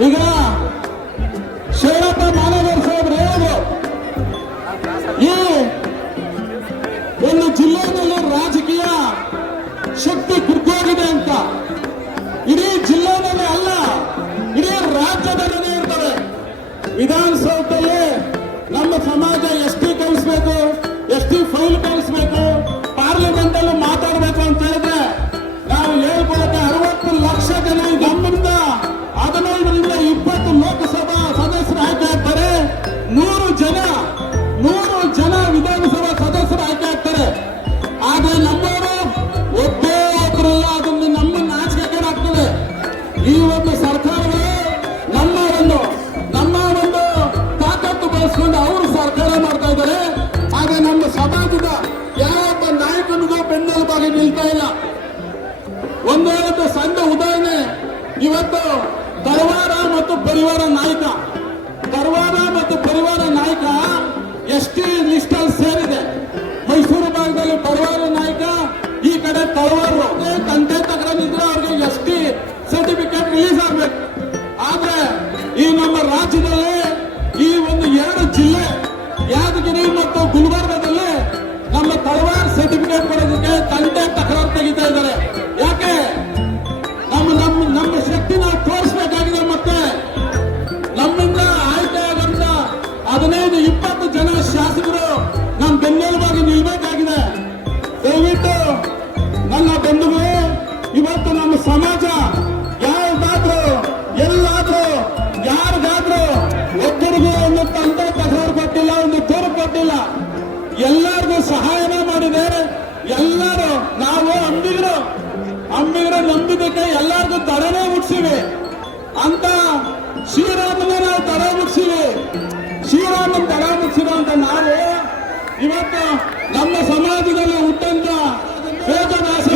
ಈಗ ಶೇರಪ್ಪ ಮಾನವರ್ ಸಾಹೇಬ್ರು ಹೇಳೋದು ಈ ಒಂದು ಜಿಲ್ಲೆಯಲ್ಲಿ ರಾಜಕೀಯ ಶಕ್ತಿ ಕುರ್ಕೋಗಿದೆ ಅಂತ. ಇಡೀ ಜಿಲ್ಲೆನಲ್ಲಿ ಅಲ್ಲ, ಇಡೀ ರಾಜ್ಯದಲ್ಲಿ ಇರ್ತದೆ ವಿಧಾನಸೌಧದಲ್ಲಿ ನಮ್ಮ ಸಮಾಜ ಎಷ್ಟು ಕಳಿಸ್ಬೇಕು ಎಷ್ಟು ಫೈಲ್ ಕಳಿಸ್ಬೇಕು ಪಾರ್ಲಿಮೆಂಟ್ ಅಲ್ಲಿ ಮಾತಾಡಬೇಕು ಅಂತ ಹೇಳಿ ಒಂದೇ ಒಂದು ಸಣ್ಣ ಉದಾಹರಣೆ ಇವತ್ತು ದರ್ವಾರ ಮತ್ತು ಪರಿವಾರ ನಾಯಕ. ದರ್ವಾರ ಮತ್ತು ಪರಿವಾರ ನಾಯಕ ಎಸ್ ಟಿ ಲಿಸ್ಟ್ ಅಲ್ಲಿ ಸೇರಿದೆ. ಮೈಸೂರು ಭಾಗದಲ್ಲಿ ಪರಿವಾರ ನಾಯಕ, ಈ ಕಡೆ ತಳವಾರು. ತಂದೆ ತಗೊಂಡಿದ್ರೆ ಅವ್ರಿಗೆ ಎಸ್ ಟಿ ಸರ್ಟಿಫಿಕೇಟ್ ರಿಲೀಸ್ ಆಗ್ಬೇಕು. ಆದ್ರೆ ಈ ನಮ್ಮ ರಾಜ್ಯದಲ್ಲಿ ಈ ಒಂದು ಎರಡು ಜಿಲ್ಲೆ, ಯಾದಗಿರಿ ಮತ್ತು ಗುಲ್ಬರ್ಗದಲ್ಲಿ ಸಹಾಯನ ಮಾಡಿದ್ದಾರೆ. ಎಲ್ಲರೂ ನಾವು ಅಂಬಿಗರು ಅಂಬಿಗರ ನಂಬಿದಕ್ಕೆ ಎಲ್ಲರಿಗೂ ದಡನೇ ಮುಟ್ಸಿವಿ. ಅಂತ ಶ್ರೀರಾಮನ ನಾವು ತಡೆ ಮುಟ್ಸಿವಿ. ಶ್ರೀರಾಮನ್ ದಡ ಮುಟ್ಸಿರುವಂತ ನಾವು ಇವತ್ತು ನಮ್ಮ ಸಮಾಜದಲ್ಲಿ ಹುಟ್ಟಂತ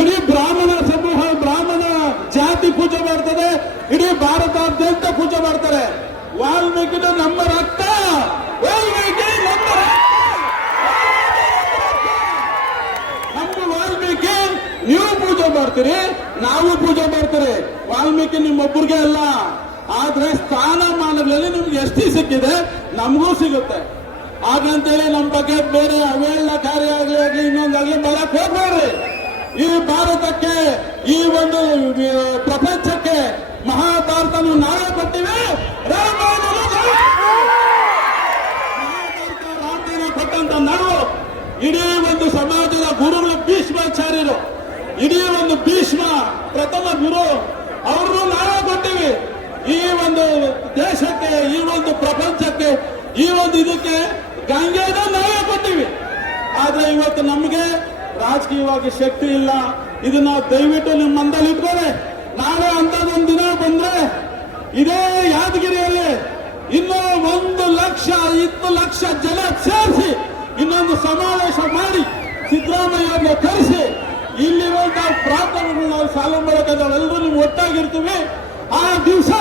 ಇಡೀ ಬ್ರಾಹ್ಮಣ ಸಮೂಹ, ಬ್ರಾಹ್ಮಣ ಜಾತಿ ಪೂಜೆ ಮಾಡ್ತದೆ. ಇಡೀ ಭಾರತಾದ್ಯಂತ ಪೂಜೆ ಮಾಡ್ತಾರೆ. ವಾಲ್ಮೀಕಿ ನಮ್ಮ ರಕ್ತ. ವಾಲ್ಮೀಕಿ ನಮ್ಮ ರಕ್ತ ನಮ್ಮ ವಾಲ್ಮೀಕಿ ನೀವು ಪೂಜೆ ಮಾಡ್ತೀರಿ? ನಾವು ಪೂಜೆ ಮಾಡ್ತೀರಿ. ವಾಲ್ಮೀಕಿ ನಿಮ್ಮೊಬ್ಬರಿಗೆ ಅಲ್ಲ. ಆದ್ರೆ ಸ್ಥಾನಮಾನಗಳಲ್ಲಿ ನಿಮ್ಗೆ ಎಷ್ಟಿ ಸಿಕ್ಕಿದೆ, ನಮಗೂ ಸಿಗುತ್ತೆ. ಹಾಗಂತೇಳಿ ನಮ್ಮ ಬಗ್ಗೆ ಬೇರೆ ಅವೇಳನಕಾರಿ ಆಗ್ಲಿ ಆಗ್ಲಿ ಇನ್ನೊಂದಾಗ್ಲಿ ಬರಕ್ ಹೋಗ್ಬೇಡ್ರಿ. ಈ ಭಾರತಕ್ಕೆ, ಈ ಒಂದು ಪ್ರಪಂಚಕ್ಕೆ ಮಹಾಭಾರತನು ನಾವೇ ಕೊಟ್ಟಿವಿ. ರಾಮಾಯಣನು ನಾವೇ ಮಹಾಭಾರತ ರಾಮಾಯಣ ಕೊಟ್ಟಂತ ನಾವು ಇಡೀ ಒಂದು ಸಮಾಜದ ಗುರುಗಳು ಭೀಷ್ಮಾಚಾರ್ಯರು ಇಡೀ ಒಂದು ಭೀಷ್ಮ ಪ್ರಥಮ ಗುರು ಅವ್ರನ್ನು ನಾವೇ ಕೊಟ್ಟಿವಿ. ಈ ಒಂದು ದೇಶಕ್ಕೆ, ಈ ಒಂದು ಪ್ರಪಂಚಕ್ಕೆ, ಈ ಒಂದು ಇದಕ್ಕೆ ಗಂಗೆನ ನಾವೇ ಕೊಟ್ಟಿವಿ. ಆದ್ರೆ ಇವತ್ತು ನಮಗೆ ರಾಜಕೀಯವಾಗಿ ಶಕ್ತಿ ಇಲ್ಲ. ಇದನ್ನ ದಯವಿಟ್ಟು ನಿಮ್ಮ ಮಂದಲ್ಲಿ ಇಟ್ಕೋರೆ ನಾಳೆ ಅಂತದೊಂದು ದಿನ ಬಂದ್ರೆ ಇದೇ ಯಾದಗಿರಿಯಲ್ಲಿ ಇನ್ನೂ ಒಂದು ಲಕ್ಷ ಇತ್ತು ಲಕ್ಷ ಜನ ಸೇರಿಸಿ ಇನ್ನೊಂದು ಸಮಾವೇಶ ಮಾಡಿ ಸಿದ್ದರಾಮಯ್ಯ ಕರೆಸಿ ಇಲ್ಲಿರುವಂತ ಪ್ರಾಂತಗಳು ನಾವು ಸಾಲು ಮೂಲಕ ನಾವೆಲ್ಲರೂ ನೀವು ಒಟ್ಟಾಗಿರ್ತೀವಿ. ಆ ದಿವಸ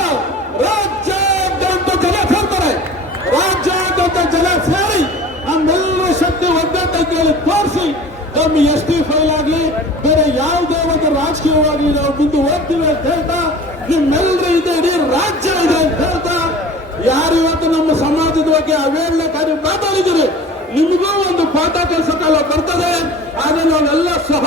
ರಾಜ್ಯಾದ್ಯಂತ ಜನ ಸೇರ್ತಾರೆ. ರಾಜ್ಯಾದ್ಯಂತ ಜನ ಸೇರಿ ನಮ್ಮೆಲ್ಲರ ಶಕ್ತಿ ಹೇಳಿ ತೋರಿಸಿ ನಮ್ಮ ಎಸ್ ಟಿ ಫೈಲ್ ಆಗಲಿ, ಬೇರೆ ಯಾವುದೇ ಒಂದು ರಾಜಕೀಯವಾಗಲಿ ನಾವು ಮುಂದೆ ಹೋಗ್ತೀವಿ ಅಂತ ಹೇಳ್ತಾ, ನಿಮ್ಮೆಲ್ಲರೂ ಇದೆ ಇಡೀ ರಾಜ್ಯ ಇದೆ ಅಂತ ಹೇಳ್ತಾ, ಯಾರು ಇವತ್ತು ನಮ್ಮ ಸಮಾಜದ ಬಗ್ಗೆ ಅವೇಳನಕಾರಿ ಮಾತಾಡಿದಿರಿ ನಿಮಗೂ ಒಂದು ಪಾಠ ಕಲಿಸೋಕಾಲ ಬರ್ತದೆ. ಆದ್ರೆ ನಾವೆಲ್ಲ ಸಹೋದರರು